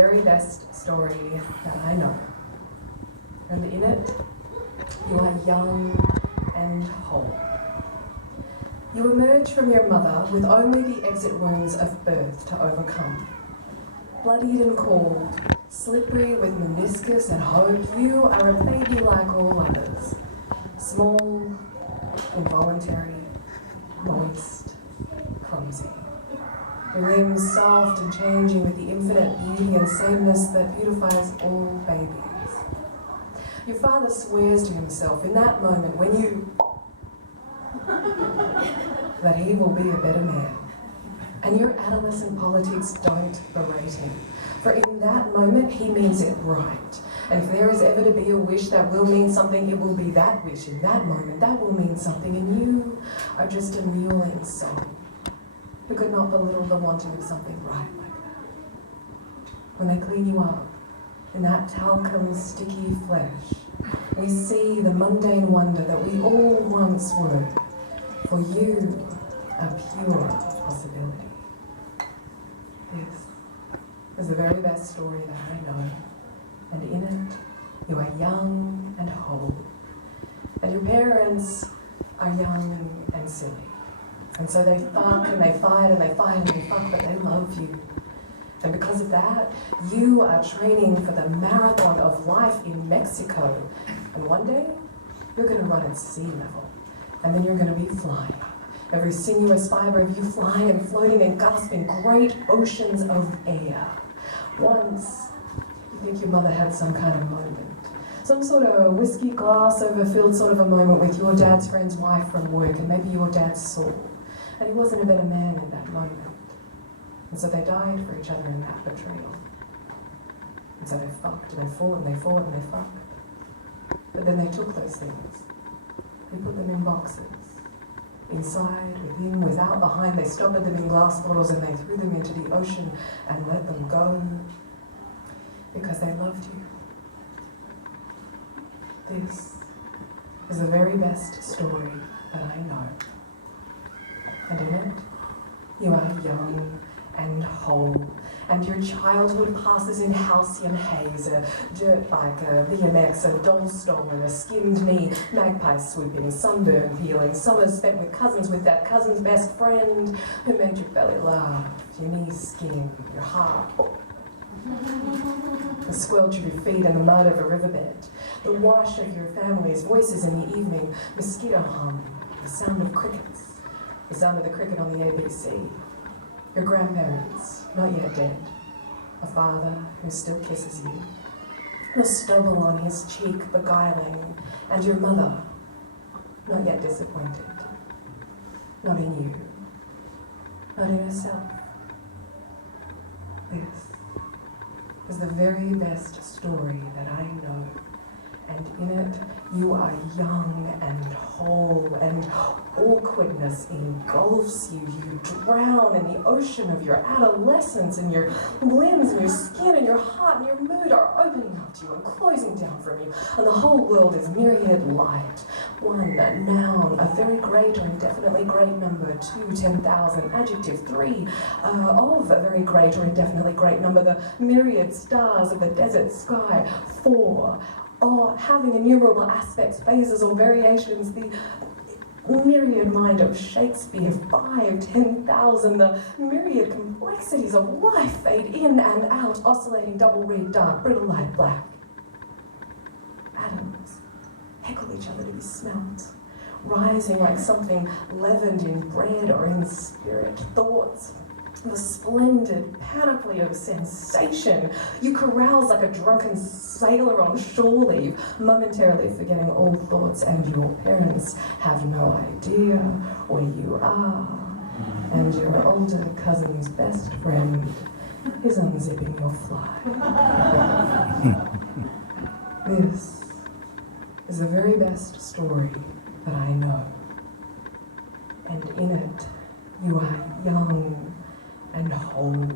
Very best story that I know. And in it, you are young and whole. You emerge from your mother with only the exit wounds of birth to overcome. Bloodied and cold, slippery with meniscus and hope, you are a baby like all others. Small, involuntary, moist, clumsy. Your limbs soft and changing with the infinite beauty and sameness that beautifies all babies. Your father swears to himself in that moment when you that he will be a better man. And your adolescent politics don't berate him. For in that moment, he means it right. And if there is ever to be a wish that will mean something, it will be that wish in that moment. That will mean something. And you are just a mewling soul who could not belittle the wanting of something right like that. When they clean you up in that talcum sticky flesh, we see the mundane wonder that we all once were. For you, a pure possibility. This is the very best story that I know. And in it, you are young and whole. And your parents are young and silly. And so they fuck and they fight and they fight and they fuck, but they love you. And because of that, you are training for the marathon of life in Mexico. And one day, you're going to run at sea level. And then you're going to be flying. Every sinuous fibre of you flying and floating and gasping great oceans of air. Once, you think your mother had some kind of moment. Some sort of whiskey glass overfilled sort of a moment with your dad's friend's wife from work and maybe your dad's soul. And he wasn't a better man in that moment. And so they died for each other in that betrayal. And so they fucked and they fought and they fought and they fucked. But then they took those things. They put them in boxes. Inside, within, without, behind. They stoppered them in glass bottles and they threw them into the ocean and let them go. Because they loved you. This is the very best story that I know. And in it, you are young and whole, and your childhood passes in halcyon haze, a dirt bike, a BMX, a doll stolen, a skinned knee, magpie swooping, sunburn peeling, summers spent with cousins with that cousin's best friend who made your belly laugh, your knees skin, your heart, the squelch of your feet in the mud of a riverbed, the wash of your family's voices in the evening, mosquito hum, the sound of crickets, the sound of the cricket on the ABC. Your grandparents, not yet dead. A father who still kisses you. The stubble on his cheek beguiling. And your mother, not yet disappointed. Not in you. Not in herself. This is the very best story that I know. And in it, you are young and whole, and awkwardness engulfs you. You drown in the ocean of your adolescence, and your limbs and your skin and your heart and your mood are opening up to you and closing down from you. And the whole world is myriad light. One, noun, a very great or indefinitely great number. Two, 10,000. Adjective. Three, of a very great or indefinitely great number. The myriad stars of the desert sky. Four, or having innumerable aspects, phases, or variations, the myriad mind of Shakespeare. 5, 10,000, the myriad complexities of life fade in and out, oscillating double red, dark, brittle light, black. Atoms heckle each other to be smelt, rising like something leavened in bread or in spirit. Thoughts, the splendid panoply of sensation. You carouse like a drunken sailor on shore leave, momentarily forgetting all thoughts, and your parents have no idea where you are. And your older cousin's best friend is unzipping your fly. This is the very best story that I know. And in it, you are young and whole.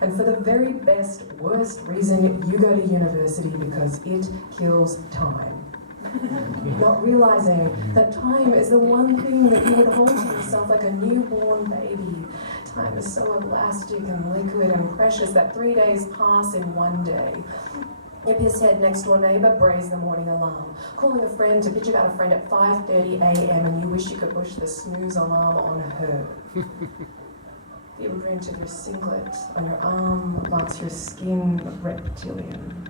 And for the very best, worst reason, you go to university because it kills time. Not realizing that time is the one thing that you would hold to yourself like a newborn baby, Time is so elastic and liquid and precious that 3 days pass in one day. You piss head next door neighbour brays the morning alarm, calling a friend to bitch about a friend at 5:30 a.m. and you wish you could push the snooze alarm on her. The imprint of your singlet on your arm marks your skin reptilian.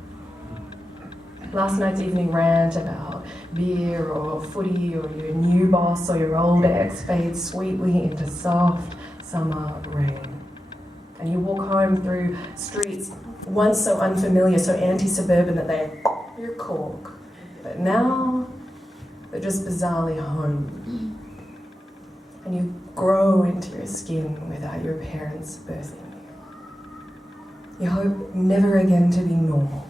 Last night's evening rant about beer or footy or your new boss or your old ex fades sweetly into soft summer rain. And you walk home through streets once so unfamiliar, so anti-suburban that you're cork. But now, they're just bizarrely home. And you grow into your skin without your parents birthing you. You hope never again to be normal,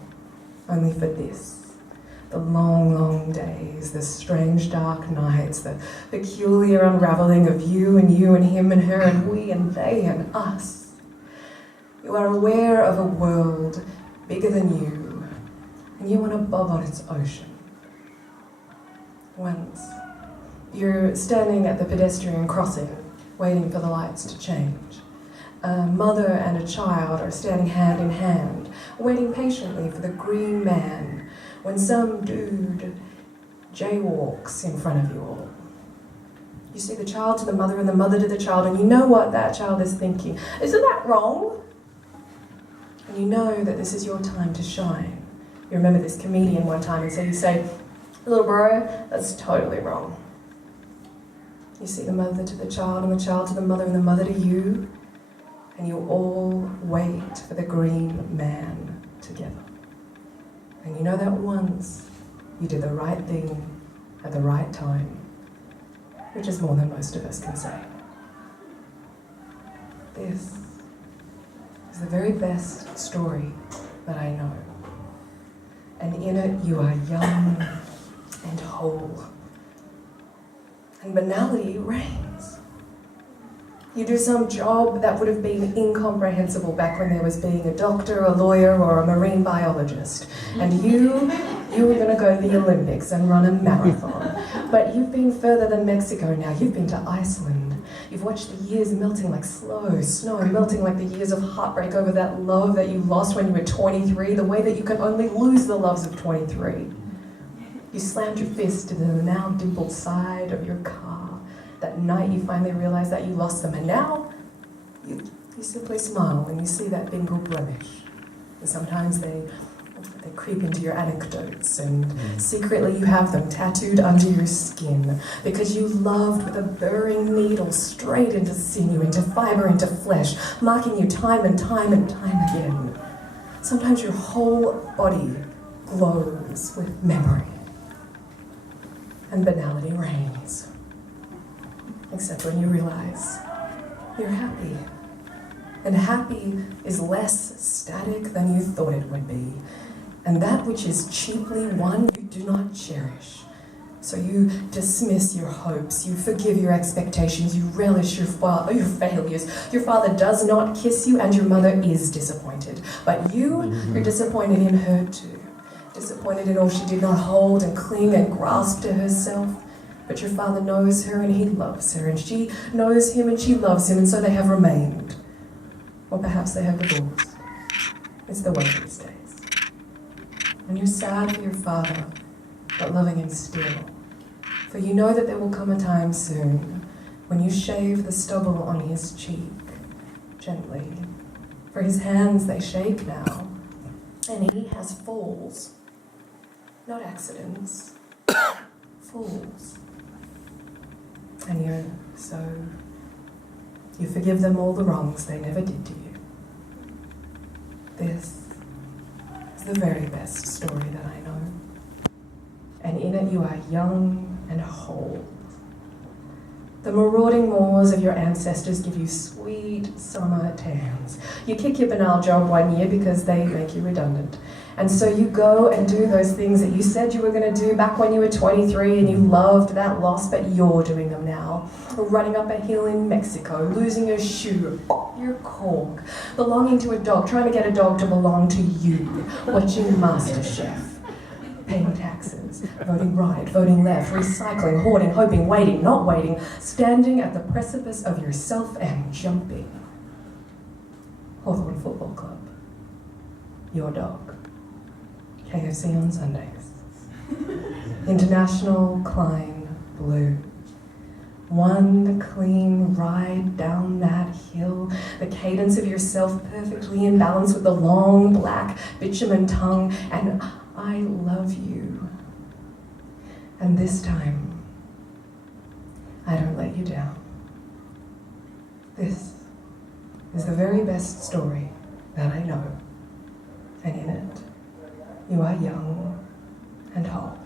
only for this. The long, long days, the strange dark nights, the peculiar unravelling of you and him and her and we and they and us. You are aware of a world bigger than you, and you want to bob on its ocean. Once, you're standing at the pedestrian crossing, waiting for the lights to change. A mother and a child are standing hand in hand, waiting patiently for the green man, when some dude jaywalks in front of you all. You see the child to the mother and the mother to the child, and you know what that child is thinking. Isn't that wrong? And you know that this is your time to shine. You remember this comedian one time, and so you say, little bro, that's totally wrong. You see the mother to the child and the child to the mother and the mother to you, and you all wait for the green man together. And you know that once you did the right thing at the right time, which is more than most of us can say. This is the very best story that I know. And in it you are young and whole. And banality reigns. You do some job that would have been incomprehensible back when there was being a doctor, a lawyer, or a marine biologist. And you were going to go to the Olympics and run a marathon. But you've been further than Mexico now. You've been to Iceland. You've watched the years melting like slow snow, melting like the years of heartbreak over that love that you lost when you were 23, the way that you can only lose the loves of 23. You slammed your fist to the now dimpled side of your car. That night you finally realized that you lost them, and now you simply smile when you see that bingle blemish. And sometimes they creep into your anecdotes, and secretly you have them tattooed under your skin because you loved with a burring needle straight into sinew, into fibre, into flesh, marking you time and time and time again. Sometimes your whole body glows with memory. And banality reigns. Except when you realize you're happy. And happy is less static than you thought it would be. And that which is cheaply won, you do not cherish. So you dismiss your hopes, you forgive your expectations, you relish your failures. Your father does not kiss you, and your mother is disappointed. But you're disappointed in her too. Disappointed in all she did not hold and cling and grasp to herself. But your father knows her and he loves her, and she knows him and she loves him, and so they have remained. Or perhaps they have divorced. It's the way these days. And you're sad for your father, but loving him still. For you know that there will come a time soon when you shave the stubble on his cheek, gently. For his hands, they shake now, and he has falls. Not accidents, falls. And you forgive them all the wrongs they never did to you. This is the very best story that I know. And in it you are young and whole. The marauding moors of your ancestors give you sweet summer tans. You kick your banal job one year because they make you redundant. And so you go and do those things that you said you were going to do back when you were 23 and you loved that loss, but you're doing them now. Running up a hill in Mexico, losing your shoe, your cork, belonging to a dog, trying to get a dog to belong to you, watching MasterChef, paying taxes, voting right, voting left, recycling, hoarding, hoping, waiting, not waiting, standing at the precipice of yourself and jumping. Hawthorn Football Club. Your dog. KFC on Sundays. International Klein Blue. One clean ride down that hill, the cadence of yourself perfectly in balance with the long black bitumen tongue, and I love you. And this time, I don't let you down. This is the very best story that I know, and in it, you are young and whole.